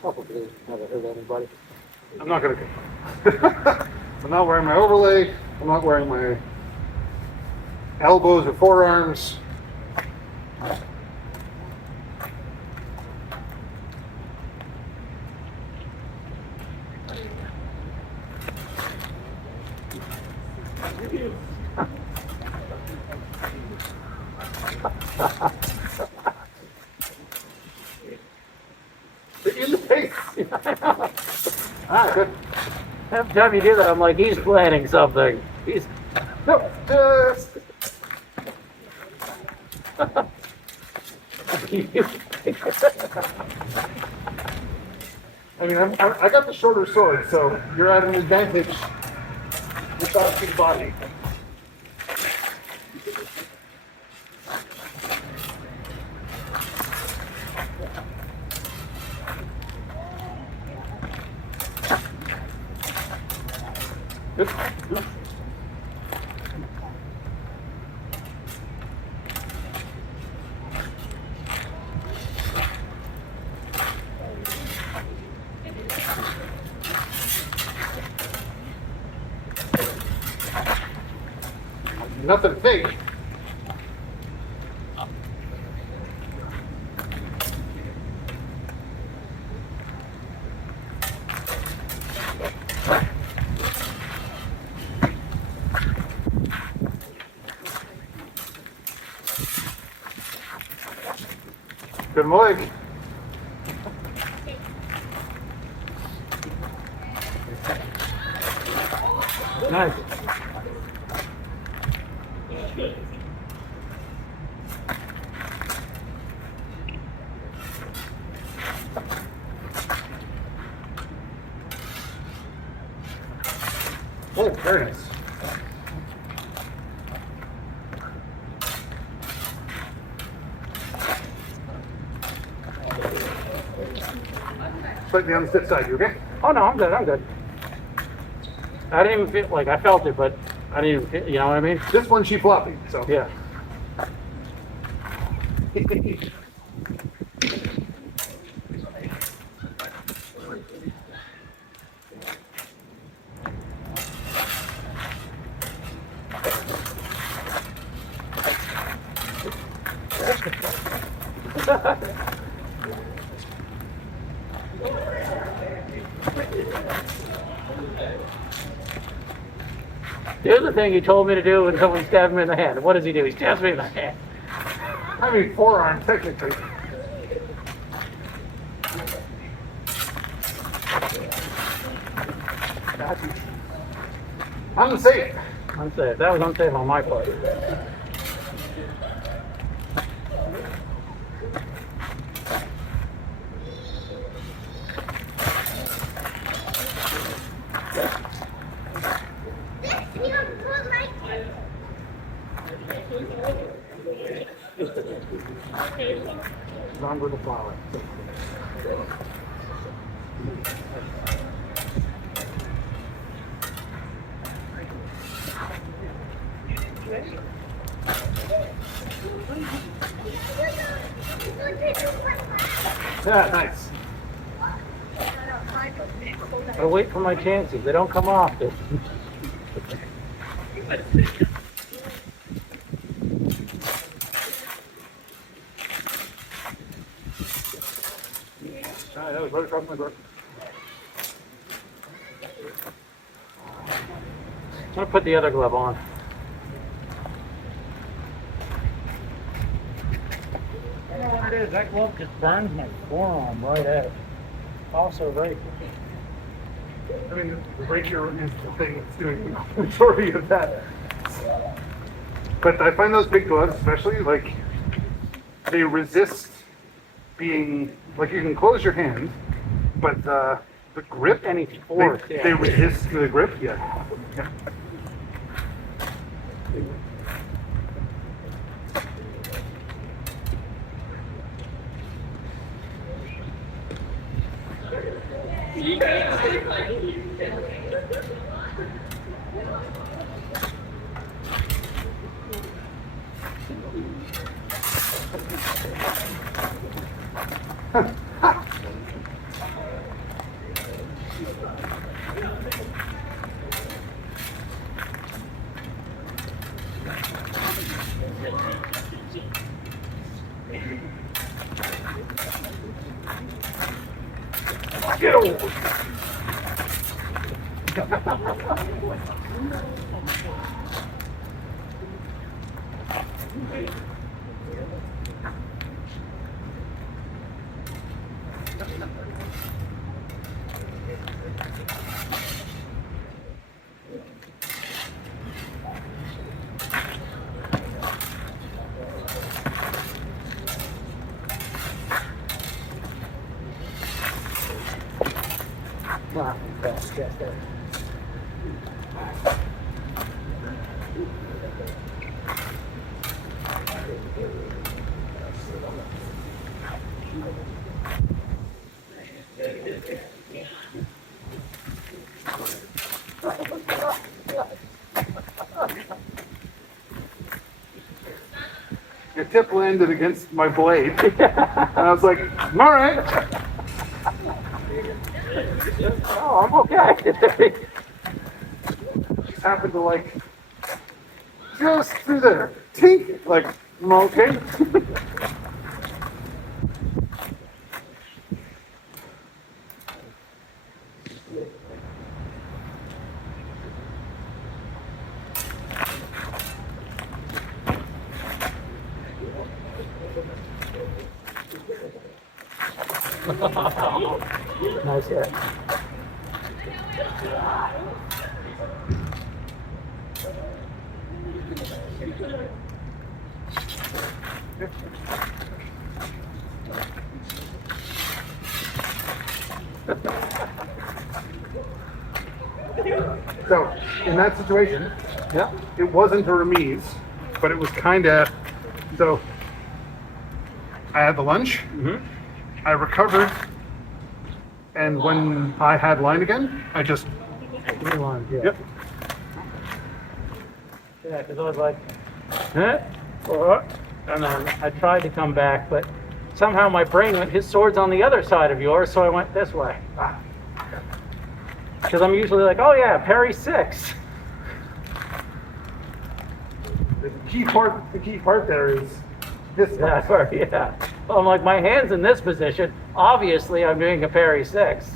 Probably never hurt anybody. I'm not gonna go. I'm not wearing my overlay. I'm not wearing my elbows or forearms. In the face. Good. Every time you do that, I'm like, he's planning something. He's. No, just. I mean, I got the shorter sword, so you're at an advantage without your body. Good. Nothing fake. Good morning. Nice. Oh, very nice. Slightly on the stiff side, you okay? Oh no, I'm good. I'm good. I didn't even feel like I felt it, but I didn't even feel, you know what I mean? This one she floppy, so. Yeah. Here's the thing he told me to do when someone stabbed me in the hand. What does he do? He stabs me in the hand. I mean, forearm, technically. Unsafe. Unsafe. That was unsafe on my part. Run with the flower. Yeah, nice. I wait for my chances. They don't come often. That was right across my door. I'm gonna put the other glove on. I don't know what it is. That glove just burns my forearm right out. Also right. I mean, the Rapier is the thing that's doing the majority of that. But I find those big gloves, especially, like, they resist being, like, you can close your hand, but the grip, Any force. they resist the grip, yeah. Get over. Not the best get there. Your tip landed against my blade. And I was like, all right. Oh, I'm okay. Just happened to like just through there. Tink. Like, I'm okay. Nice hit. So, in that situation, Yeah. it wasn't a remise, but it was kind of, so I had the lunge, I recovered, and when I had line again, I just, Yeah. yep, Yeah, because I was like, and then I tried to come back, but somehow my brain went, his sword's on the other side of yours, so I went this way. Because I'm usually like, oh yeah, parry 6. the key part there is this. Yeah, yeah. Well, I'm like, my hand's in this position. Obviously, I'm doing a parry 6.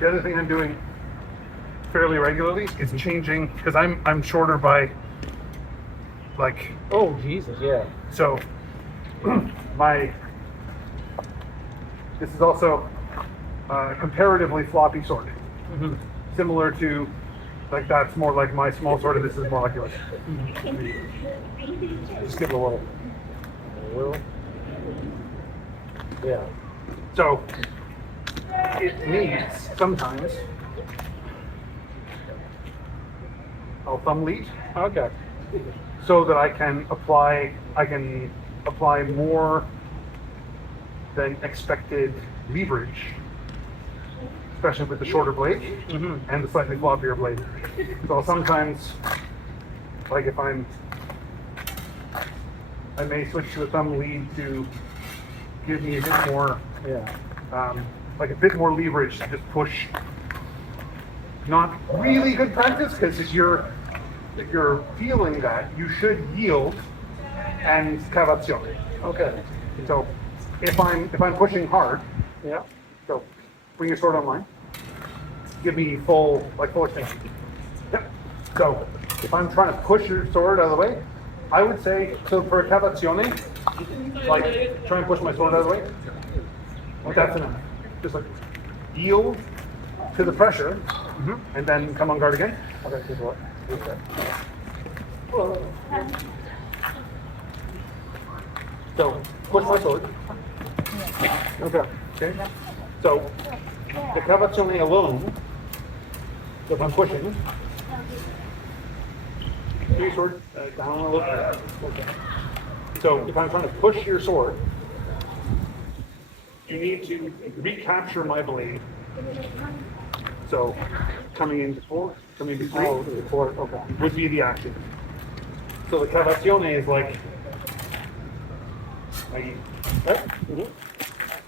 The other thing I'm doing fairly regularly is changing, because I'm shorter by, like, Oh, Jesus, yeah. so this is also a comparatively floppy sword. Mhm. Similar to, like, that's more like my small sword and this is more like yours. Just give it a little. Yeah. So it needs sometimes, I'll thumb lead Okay. so that I can apply more than expected leverage, especially with the shorter blade Mhm. and the slightly floppier blade. So sometimes, like if I may switch to a thumb lead to give me a bit more, Yeah. like a bit more leverage to just push. Not really good practice, because if you're feeling that, you should yield and cavazione. Okay. So if I'm pushing hard, Yeah. so bring your sword online. Give me full extension. Yep. So if I'm trying to push your sword out of the way, I would say, so for a cavazione, like try and push my sword out of the way. Like that's enough. Just like yield to the pressure, and then come on guard again. Okay, good luck. So push my sword. Okay. Okay. So the cavazione alone, so if I'm pushing, your sword down a little. Okay. So if I'm trying to push your sword, you need to recapture my blade. So coming into 4, coming into 3 Oh, the 4, okay. would be the action. So the cavazione is like, right?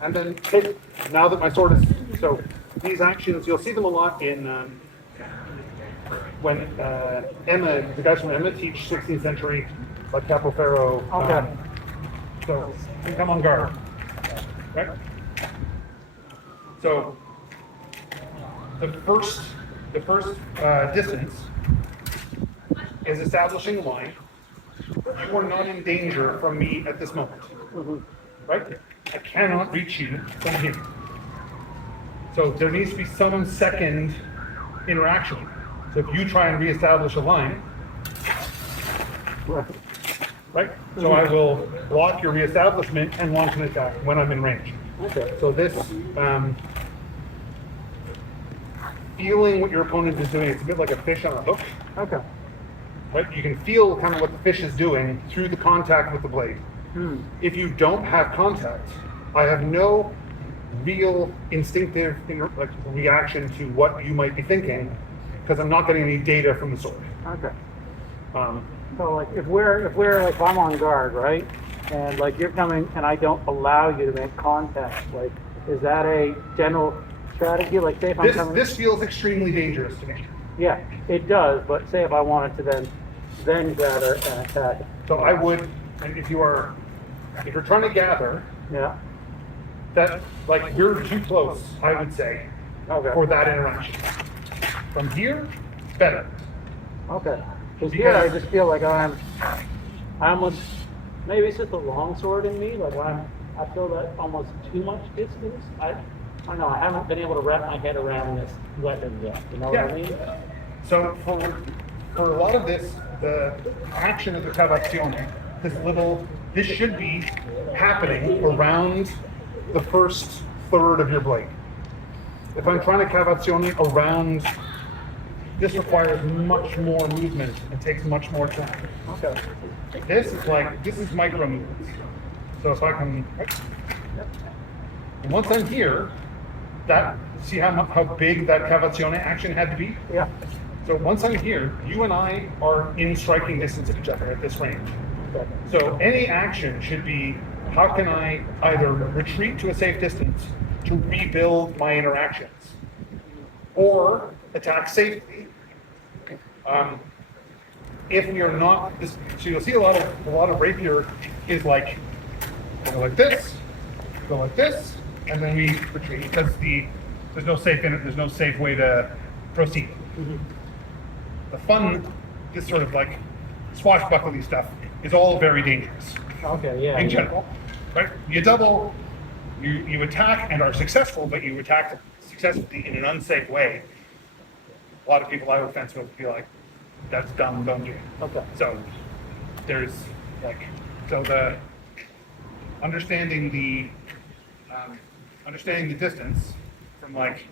And then hit. Now that my sword is, so these actions, you'll see them a lot in when Emma, the guys from Emma teach 16th century, like Capoferro. Okay. So you come on guard, right? So the first distance is establishing a line. You are not in danger from me at this moment, right? I cannot reach you from here. So there needs to be some second interaction. So if you try and reestablish a line, right? So I will block your reestablishment and launch an attack when I'm in range. Okay. So this, feeling what your opponent is doing, it's a bit like a fish on a hook, Okay. right? You can feel kind of what the fish is doing through the contact with the blade. If you don't have contact, I have no real instinctive reaction to what you might be thinking because I'm not getting any data from the sword. Okay. So like if we're like if I'm on guard, right? And like you're coming and I don't allow you to make contact, like is that a general strategy? Like say if I'm coming This feels extremely dangerous to me. Yeah, it does, but say if I wanted to then gather and attack. So I would, and if you're trying to gather, Yeah. that like you're too close, I would say, Okay. for that interaction. From here, better. Okay. Because here I just feel like I almost, maybe it's just a long sword in me, like I feel that almost too much distance. I don't know, I haven't been able to wrap my head around this weapon yet, you know what I mean? So for a lot of this, the action of the cavazione, this should be happening around the first third of your blade. If I'm trying to cavazione around, this requires much more movement and takes much more time. Okay. This is micro movements. So if I can, and once I'm here, see how big that cavazione action had to be? Yeah. So once I'm here, you and I are in striking distance of each other at this range. Okay. So any action should be, how can I either retreat to a safe distance to rebuild my interactions, or attack safely. If you're not, so you'll see a lot of Rapier is like, go like this, and then we retreat because there's no safe way to proceed. The fun, this sort of like swashbuckling stuff is all very dangerous. Okay, yeah. In general, right? You double, you attack and are successful, but you attack successfully in an unsafe way. A lot of people I would fence with feel like that's dumb, don't do. Okay. So there's the understanding the distance from like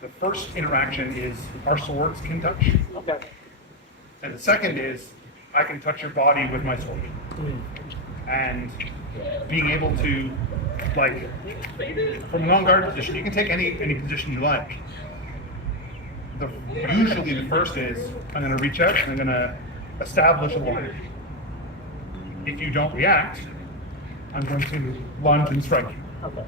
the first interaction is our swords can touch, Okay. and the second is I can touch your body with my sword. And being able to, like, from a non-guard position, you can take any position you like. Usually the first is, I'm going to reach out and I'm going to establish a line. If you don't react, I'm going to lunge and strike you. Okay.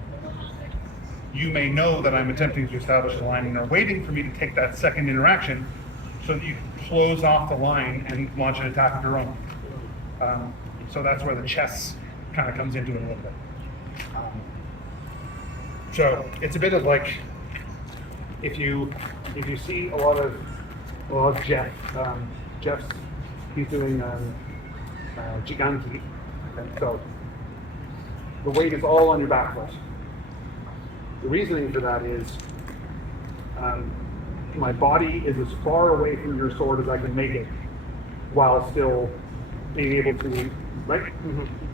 You may know that I'm attempting to establish a line and are waiting for me to take that second interaction so that you close off the line and launch an attack of your own. So that's where the chess kind of comes into it a little bit. So it's a bit of like, if you see a lot of Jeff's, he's doing Giganti, and so the weight is all on your back foot. The reasoning for that is my body is as far away from your sword as I can make it, while still being able to, right?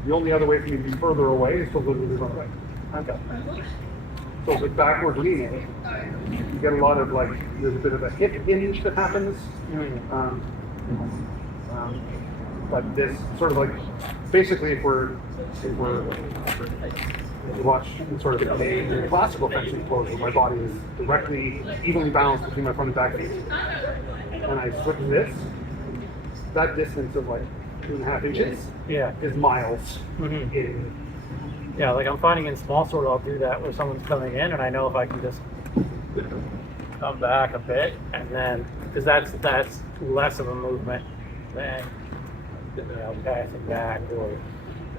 The only other way for me to be further away is to literally run away. Okay. So with backward leaning, you get a lot of there's a bit of a hip hinge that happens. But this sort of like, basically, if we watch sort of a classical fencing pose where my body is directly evenly balanced between my front and back feet, and I flip this, that distance of like 2.5 inches Yeah. is miles Mhm. in. Yeah, like I'm finding in small sword, I'll do that where someone's coming in, and I know if I can just come back a bit, and then because that's less of a movement than passing back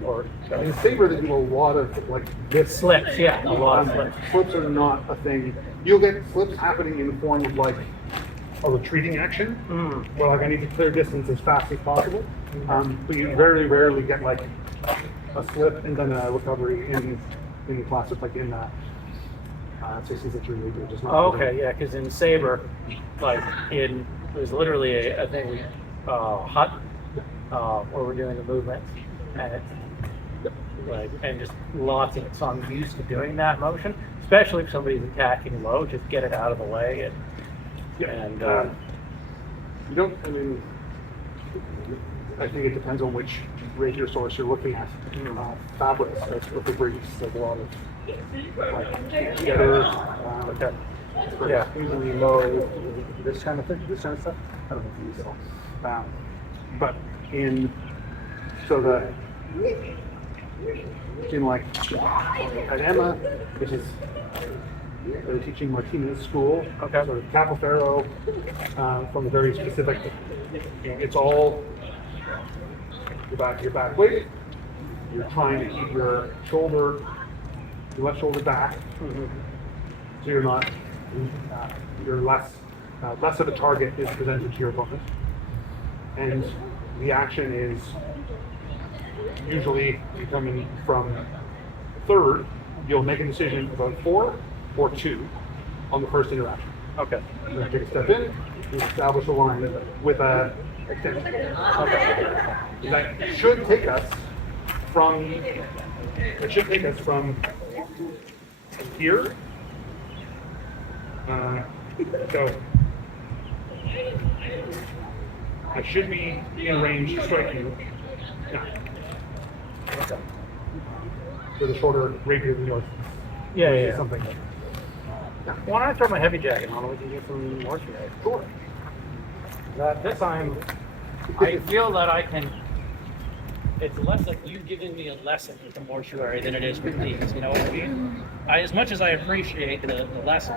or In saber, they do a lot of like this. slips. Yeah, a lot of slips. Flips are not a thing. You'll get flips happening in the form of like a retreating action, where like I need to clear distance as fast as possible. But you very rarely get like a slip and then a recovery in classic, like in 16th century Rapier, just not. Oh, okay, yeah, because in saber, like there's literally a thing we hut where we're doing the movement, and it's like and just lots of it. So I'm used to doing that motion, especially if somebody's attacking low, just get it out of the way and. And you don't. I mean, I think it depends on which rapier source you're looking at. Fabrics, that's what the breeds. There's a lot of like getter. okay. Yeah, usually low. This kind of thing. This kind of stuff. I don't know if you saw. But in like Emma, which is they're teaching Martinez school, Okay. sort of Capoferro, from a very specific. It's all your back weight. You're trying to keep your left shoulder back, so you're not. You're less of a target is presented to your opponent, and the action is usually coming from third. You'll make a decision about 4 or 2 on the first interaction. Okay. You're going to take a step in, you establish a line with a extension. Okay. That should take us from here. So I should be in range to strike you. Yeah. Okay. With a shorter rapier than yours. Yeah. Something. Why don't I throw my heavy jacket on and we can get some more today? Sure. This time, I feel that I can. It's less like you giving me a lesson with the mortuary than it is with these. You know what I mean? As much as I appreciate the lesson.